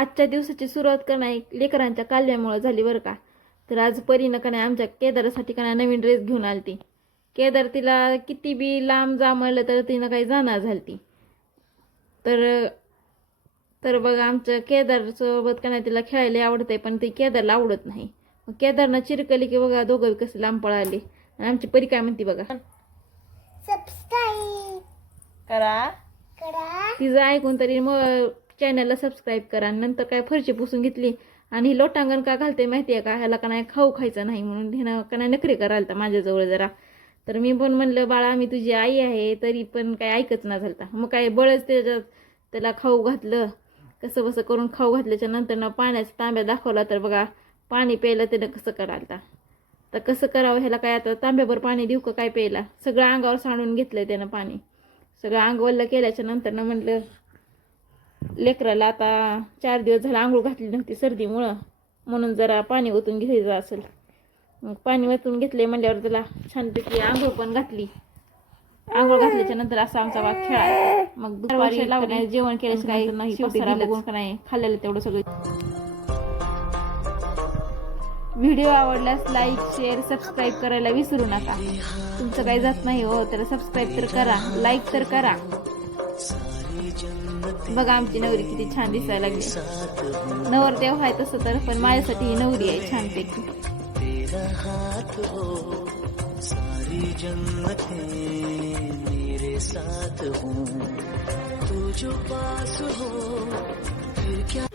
आजच्या दिवसाची सुरुवात का नाही लेकरांच्या कालव्यामुळे झाली बरं का? तर आज परीनं का नाही आमच्या केदारासाठी का नाही नवीन ड्रेस घेऊन आलती. केदार तिला किती बी लांब जा म्हणलं तर तिनं काही जाणार झालती. तर तर बघा आमचं केदारसोबत का नाही तिला खेळायला आवडतंय पण ती केदारला आवडत नाही. मग केदारनं चिरकली की बघा दोघं कसे लांब पळाले. आणि आमची परी काय म्हणते बघा? सबस्क्राईब करा. करा. तिचं ऐकून तरी मग चॅनलला सबस्क्राईब करा. आणि नंतर काय फरशी पुसून घेतली आणि ही लोटांगण का घालते माहिती आहे का? ह्याला का नाही खाऊ खायचं नाही म्हणून हिनं का नाही नखरे करायला तर माझ्याजवळ जरा. तर मी पण म्हणलं बाळा मी तुझी आई आहे तरी पण काय ऐकच ना झालता. मग काय बळच त्याच्यात त्याला खाऊ घातलं. कसं बसं करून खाऊ घातल्याच्या नंतर ना पाण्याचा तांब्या दाखवला तर बघा पाणी प्यायला त्यानं कसं करायला तर कसं करावं ह्याला काय आता तांब्याभर पाणी देऊ का काय प्यायला? सगळं अंगावर सांडून घेतलं त्यानं पाणी. सगळं अंगवल्लं केल्याच्यानंतर ना म्हटलं लेकराला आता चार दिवस झाला आंघोळ घातली नव्हती सर्दीमुळं. म्हणून जरा पाणी ओतून घ्यायचं असेल. मग पाणी ओतून घेतले म्हणल्यावर त्याला छानपैकी आंघोळ पण घातली. आंघोळ घातल्याच्या नंतर असा आमचा भाग खेळा मग दुपारी लावले. जेवण केल्याचं काही नाही बघून का नाही खाल्लेलं तेवढं सगळं. व्हिडिओ आवडल्यास लाईक शेअर सबस्क्राईब करायला विसरू नका. तुमचं काही जात नाही हो तर सबस्क्राईब तर करा लाईक तर करा. बघा आमची नवरी किती छान दिसायला लागली नवर देव आहे तसं तर पण माझ्यासाठी ही नवरी आहे छानपैकी सारी जन्नत मेरे साथ हो तू जो पास हो फिर क्या